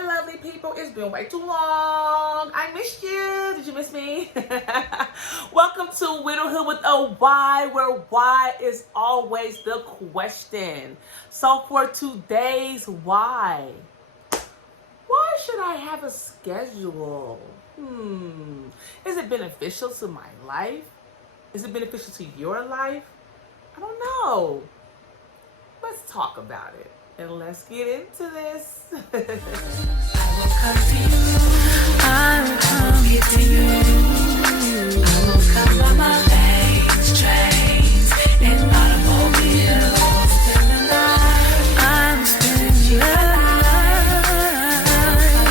my lovely people. It's been way too long. I missed you. Did you miss me? Welcome to Wydowhood with a Y, where why is always the question. So for today's why should I have a schedule? Is it beneficial to my life? Is it beneficial to your life? I don't know. Let's talk about it. And let's get into this. I will come to you. I will come get to you. I will come on my planes, trains, and automobiles. I'm spending your life.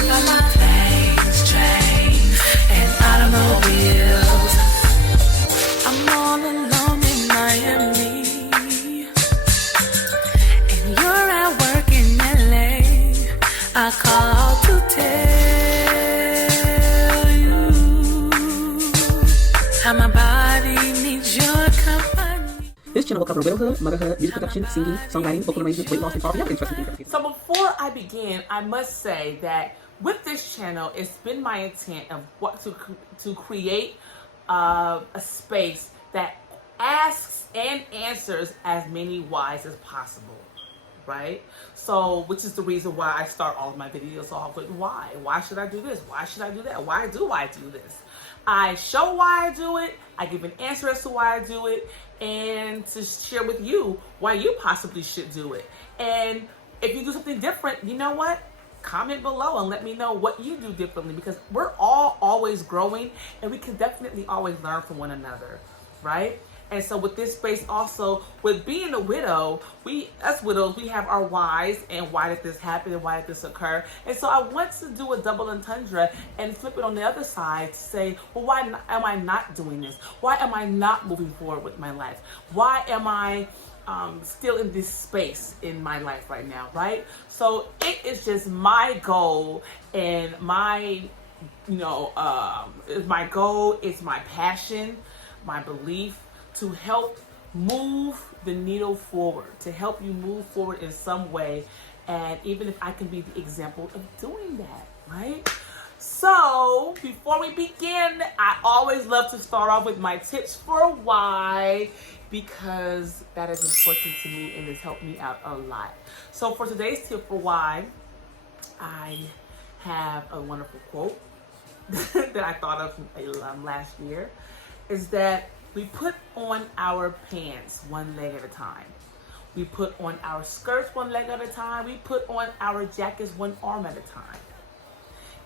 On my planes, trains, and automobiles. I'm all alone in Miami. I called to tell you how my body needs your company. This channel will cover widowhood, motherhood, music production, singing, songwriting, vocal arrangement, weight loss, and all the other interesting things. So before I begin, I must say that with this channel, it's been my intent of what to create a space that asks and answers as many whys as possible. Right? So, which is the reason why I start all of my videos off with why. Why should I do this? Why should I do that? Why do I do this? I show why I do it. I give an answer as to why I do it, and to share with you why you possibly should do it. And if you do something different, you know what? Comment below and let me know what you do differently, because we're all always growing and we can definitely always learn from one another, right? And so with this space also, with being a widow, us widows, we have our whys and why did this happen and why did this occur. And so I want to do a double entendre and flip it on the other side to say, well, why am I not doing this? Why am I not moving forward with my life? Why am I still in this space in my life right now, right? So it is just my goal and my goal, it's my passion, my belief, to help move the needle forward, to help you move forward in some way. And even if I can be the example of doing that, right? So before we begin, I always love to start off with my tips for why, because that is important to me and has helped me out a lot. So for today's tip for why, I have a wonderful quote that I thought of last year, is that we put on our pants one leg at a time. We put on our skirts one leg at a time. We put on our jackets one arm at a time.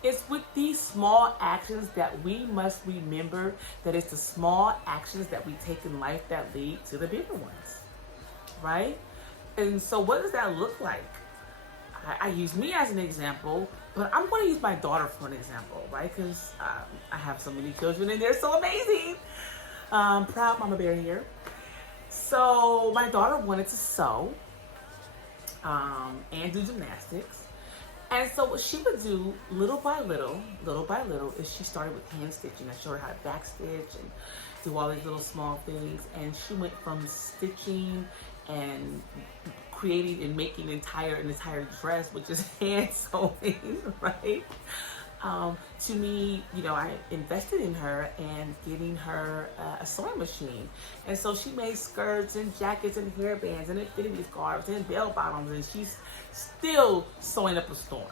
It's with these small actions that we must remember that it's the small actions that we take in life that lead to the bigger ones, right? And so what does that look like? I use me as an example, but I'm going to use my daughter for an example, right? Because I have so many children and they're so amazing. Proud mama bear here. So my daughter wanted to sew and do gymnastics. And so what she would do little by little, is she started with hand stitching. I showed her how to backstitch and do all these little small things. And she went from stitching and creating and making an entire dress, which is hand sewing, right? To me, I invested in her and getting her a sewing machine. And so she made skirts and jackets and hairbands and infinity scarves and bell bottoms, and she's still sewing up a storm.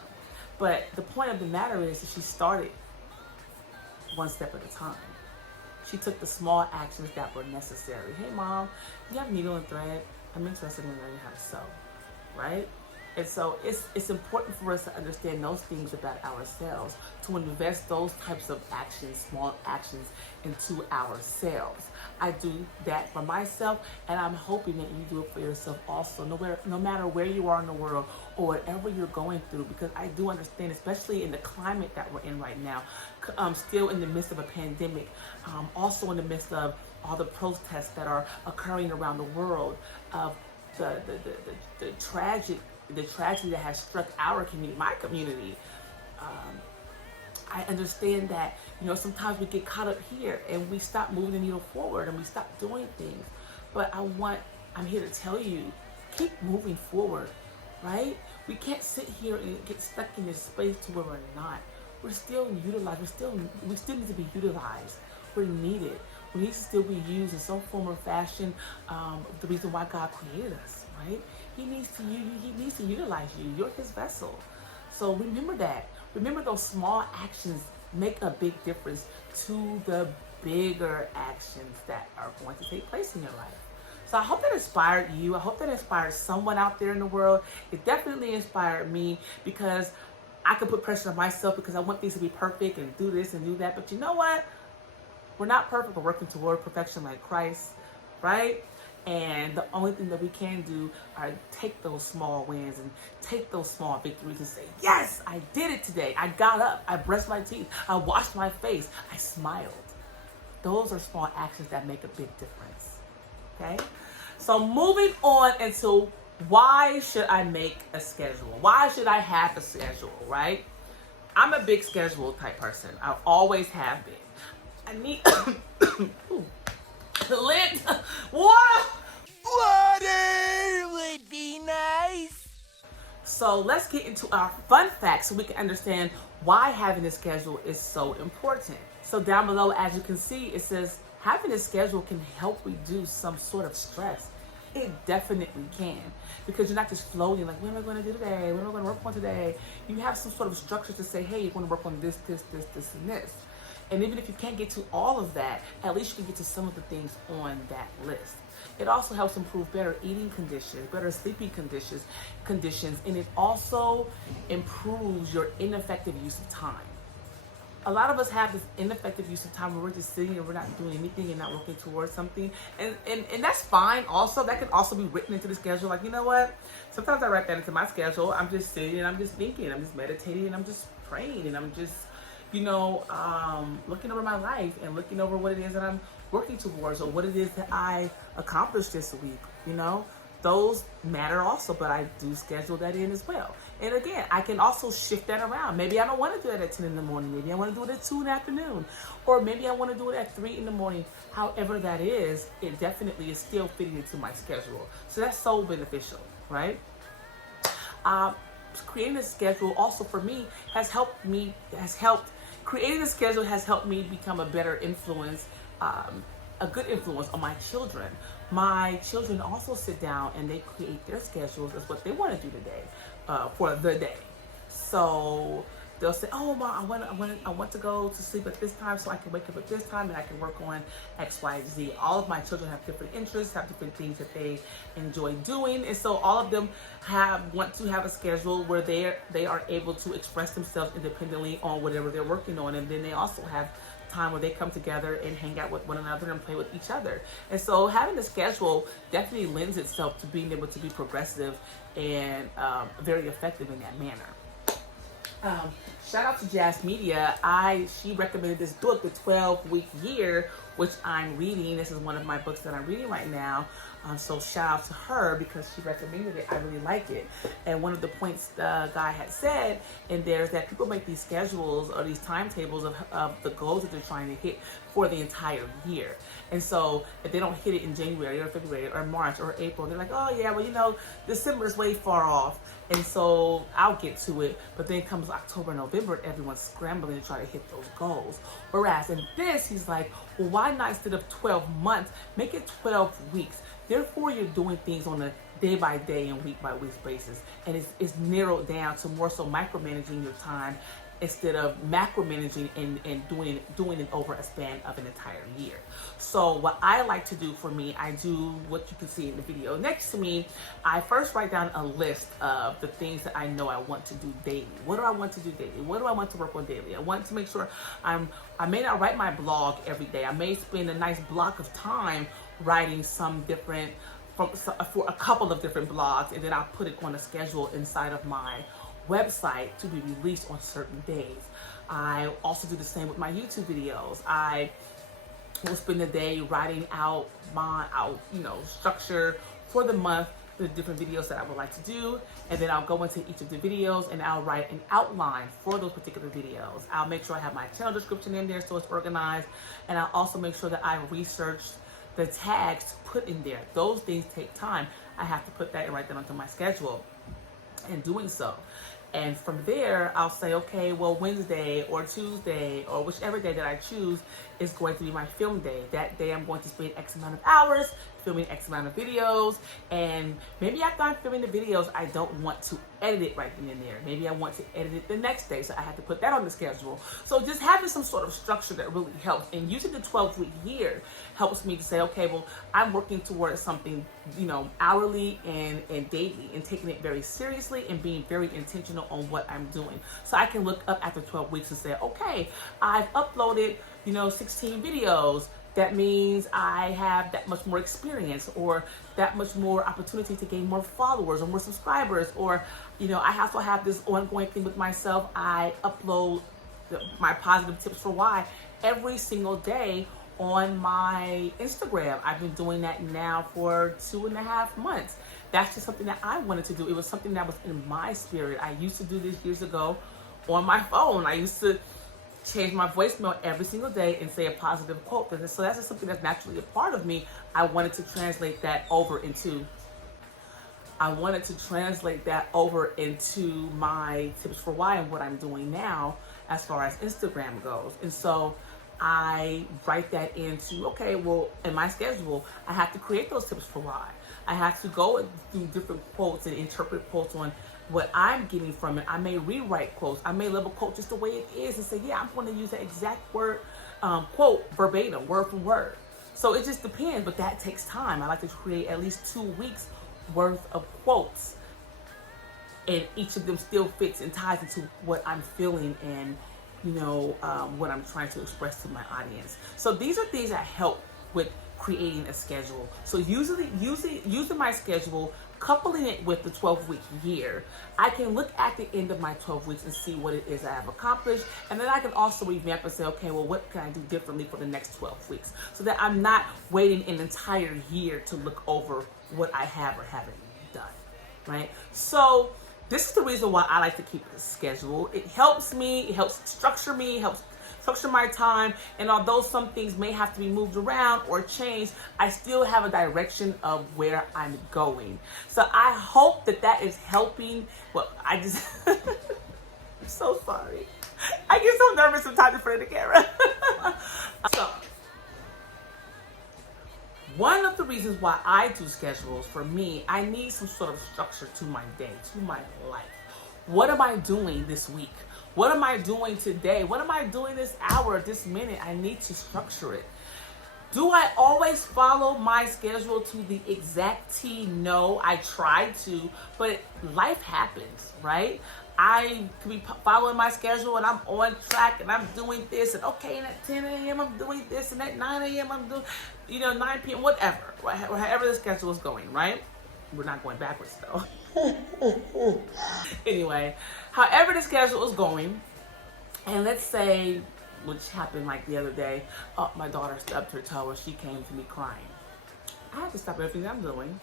But the point of the matter is that she started one step at a time. She took the small actions that were necessary. Hey mom, do you have needle and thread? I'm interested in learning how to sew, right? And so it's important for us to understand those things about ourselves, to invest those types of actions, small actions, into ourselves. I do that for myself, and I'm hoping that you do it for yourself also, no matter where you are in the world or whatever you're going through, because I do understand, especially in the climate that we're in right now, still in the midst of a pandemic, also in the midst of all the protests that are occurring around the world, of the tragedy that has struck our community, my community. I understand that, sometimes we get caught up here and we stop moving the needle forward and we stop doing things. But I'm here to tell you, keep moving forward, right? We can't sit here and get stuck in this space to where we're not. We're still utilized. We still need to be utilized. We're needed. We need to still be used in some form or fashion. The reason why God created us, right? He needs to utilize you. You're His vessel. So remember that. Remember those small actions make a big difference to the bigger actions that are going to take place in your life. So I hope that inspired you. I hope that inspired someone out there in the world. It definitely inspired me because I can put pressure on myself because I want things to be perfect and do this and do that. But you know what? We're not perfect. We're working toward perfection like Christ, right? And the only thing that we can do are take those small wins and take those small victories and say, yes, I did it today. I got up. I brushed my teeth. I washed my face. I smiled. Those are small actions that make a big difference. Okay? So moving on into why should I make a schedule? Why should I have a schedule, right? I'm a big schedule type person. I always have been. I need lit water. Water would be nice. So let's get into our fun facts so we can understand why having a schedule is so important. So down below, as you can see, it says having a schedule can help reduce some sort of stress. It definitely can, because you're not just floating like, what am I going to do today? What am I going to work on today? You have some sort of structure to say, hey, you're going to work on this, and this. And even if you can't get to all of that, at least you can get to some of the things on that list. It also helps improve better eating conditions, better sleeping conditions, and it also improves your ineffective use of time. A lot of us have this ineffective use of time where we're just sitting and we're not doing anything and not working towards something. And that's fine also. That can also be written into the schedule. Like, you know what? Sometimes I write that into my schedule. I'm just sitting and I'm just thinking. I'm just meditating and I'm just praying and I'm just, looking over my life and looking over what it is that I'm working towards or what it is that I accomplished this week. Those matter also, but I do schedule that in as well. And again, I can also shift that around. Maybe I don't want to do that at 10 in the morning. Maybe I want to do it at 2 in the afternoon. Or maybe I want to do it at 3 in the morning. However that is, it definitely is still fitting into my schedule. So that's so beneficial, right? Creating a schedule also for me creating a schedule has helped me become a better influence, a good influence on my children. My children also sit down and they create their schedules as what they want to do today, for the day. So they'll say, "Oh, Mom, I want to go to sleep at this time so I can wake up at this time and I can work on X, Y, Z." All of my children have different interests, have different things that they enjoy doing, and so all of them want to have a schedule where they are able to express themselves independently on whatever they're working on, and then they also have time where they come together and hang out with one another and play with each other. And so having a schedule definitely lends itself to being able to be progressive and very effective in that manner. Shout out to Jazz Media. She recommended this book, The 12-Week Year, which I'm reading. This is one of my books that I'm reading right now. So shout out to her because she recommended it. I really like it. And one of the points the guy had said in there is that people make these schedules or these timetables of the goals that they're trying to hit for the entire year. And so if they don't hit it in January or February or March or April, they're like, oh yeah, well, December is way far off. And so I'll get to it. But then comes October, November, and everyone's scrambling to try to hit those goals. Whereas in this, he's like, well, why not instead of 12 months, make it 12 weeks. Therefore, you're doing things on a day-by-day and week-by-week basis. And it's narrowed down to more so micromanaging your time instead of macromanaging and doing it over a span of an entire year. So what I like to do for me, I do what you can see in the video next to me. I first write down a list of the things that I know I want to do daily. What do I want to do daily? What do I want to work on daily? I want to make sure I may not write my blog every day. I may spend a nice block of time writing for a couple of different blogs, and then I'll put it on a schedule inside of my website to be released on certain days. I also do the same with my YouTube videos. I will spend the day writing out my structure for the month, the different videos that I would like to do, and then I'll go into each of the videos and I'll write an outline for those particular videos. I'll make sure I have my channel description in there so it's organized, and I'll also make sure that I research the tags to put in there. Those things take time. I have to put that and write that onto my schedule. and doing so. And from there, I'll say, okay, well, Wednesday or Tuesday or whichever day that I choose is going to be my film day. That day I'm going to spend X amount of hours filming X amount of videos. And maybe after I'm filming the videos, I don't want to edit it right then and there. Maybe I want to edit it the next day, so I have to put that on the schedule. So just having some sort of structure that really helps. And using the 12-week year helps me to say, okay, well, I'm working towards something, hourly and daily, and taking it very seriously and being very intentional on what I'm doing. So I can look up after 12 weeks and say, okay, I've uploaded, 16 videos. That means I have that much more experience, or that much more opportunity to gain more followers or more subscribers. Or, I also have this ongoing thing with myself. I upload my positive tips for why every single day on my Instagram. I've been doing that now for 2.5 months. That's just something that I wanted to do. It was something that was in my spirit. I used to do this years ago on my phone. I used to change my voicemail every single day and say a positive quote. So that's just something that's naturally a part of me. I wanted to translate that over into my tips for why and what I'm doing now as far as Instagram goes. And so I write that into, okay, well, in my schedule, I have to create those tips for why. I have to go through different quotes and interpret quotes on what I'm getting from it. I may rewrite quotes. I may level quote just the way it is and say, yeah, I'm going to use that exact word, quote verbatim, word for word. So it just depends, but that takes time. I like to create at least 2 weeks worth of quotes, and each of them still fits and ties into what I'm feeling and what I'm trying to express to my audience. So these are things that help with creating a schedule. So using my schedule, coupling it with the 12-week year, I can look at the end of my 12 weeks and see what it is I have accomplished. And then I can also revamp and say, okay, well, what can I do differently for the next 12 weeks? So that I'm not waiting an entire year to look over what I have or haven't done, right? So this is the reason why I like to keep a schedule. It helps me, it helps structure me, it helps structure my time. And although some things may have to be moved around or changed, I still have a direction of where I'm going. So I hope that is helping. Well, I'm so sorry. I get so nervous sometimes in front of the camera. So, one of the reasons why I do schedules, for me, I need some sort of structure to my day, to my life. What am I doing this week? What am I doing today? What am I doing this hour, this minute? I need to structure it. Do I always follow my schedule to the exact T? No, I try to, but life happens, right? I could be following my schedule and I'm on track and I'm doing this, and okay, and at 10 a.m. I'm doing this, and at 9 a.m. I'm doing, 9 p.m., whatever, however the schedule is going, right? We're not going backwards though. Anyway, however the schedule is going, and let's say, which happened like the other day, my daughter stubbed her toe and she came to me crying. I have to stop everything I'm doing.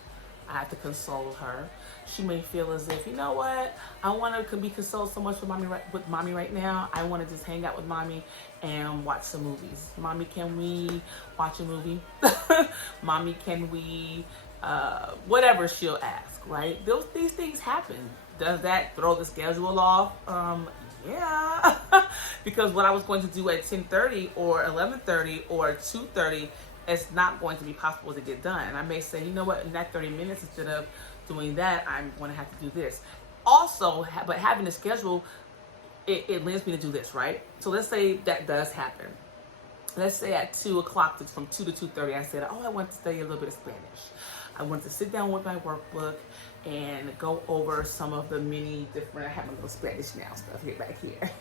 I have to console her. She may feel as if, you know what, I want to be consoled so much with mommy right now. I want to just hang out with mommy and watch some movies. Mommy, can we watch a movie? Mommy, can we, whatever she'll ask, right? These things happen. Does that throw the schedule off? Yeah. Because what I was going to do at 10:30 or 11:30 or 2:30, it's not going to be possible to get done. And I may say, you know what, in that 30 minutes, instead of doing that, I'm going to have to do this. Also, but having a schedule, it lends me to do this, right? So let's say that does happen. Let's say at 2 o'clock, from 2 to 2:30, I said, I want to study a little bit of Spanish. I want to sit down with my workbook and go over some of the many different, I have my little Spanish now stuff here back here.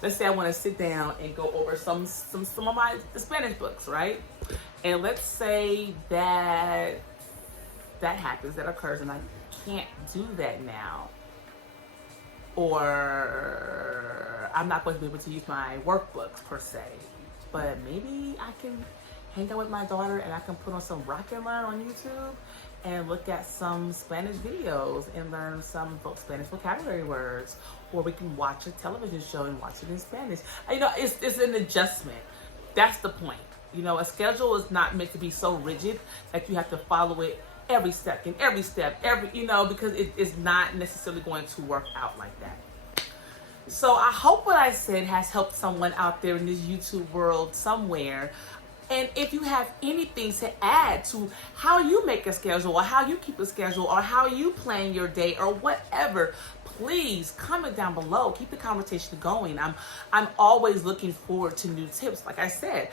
Let's say I want to sit down and go over some of my Spanish books, right? And let's say that happens, that occurs, and I can't do that now. Or I'm not going to be able to use my workbooks per se. But maybe I can hang out with my daughter and I can put on some Rock and Learn on YouTube and look at some Spanish videos and learn some Spanish vocabulary words. Or we can watch a television show and watch it in Spanish. It's an adjustment. That's the point. A schedule is not meant to be so rigid that you have to follow it every second, every step, because it is not necessarily going to work out like that. So I hope what I said has helped someone out there in this YouTube world somewhere. And if you have anything to add to how you make a schedule or how you keep a schedule or how you plan your day or whatever, please comment down below. Keep the conversation going. I'm always looking forward to new tips. Like I said,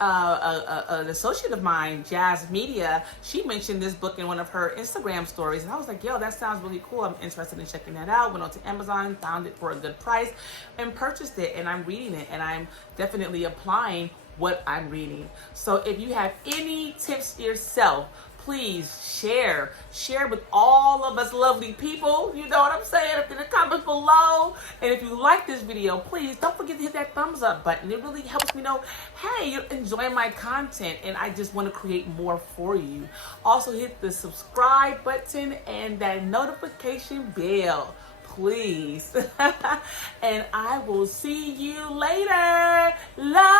an associate of mine, Jazz Media, she mentioned this book in one of her Instagram stories, and I was like, yo, that sounds really cool. I'm interested in checking that out. Went on to Amazon, found it for a good price, and purchased it, and I'm reading it, and I'm definitely applying what I'm reading. So if you have any tips yourself, please share with all of us lovely people. You know what I'm saying? Up in the comments below. And if you like this video, please don't forget to hit that thumbs up button. It really helps me know, hey, you're enjoying my content and I just want to create more for you. Also hit the subscribe button and that notification bell, please. And I will see you later. Love.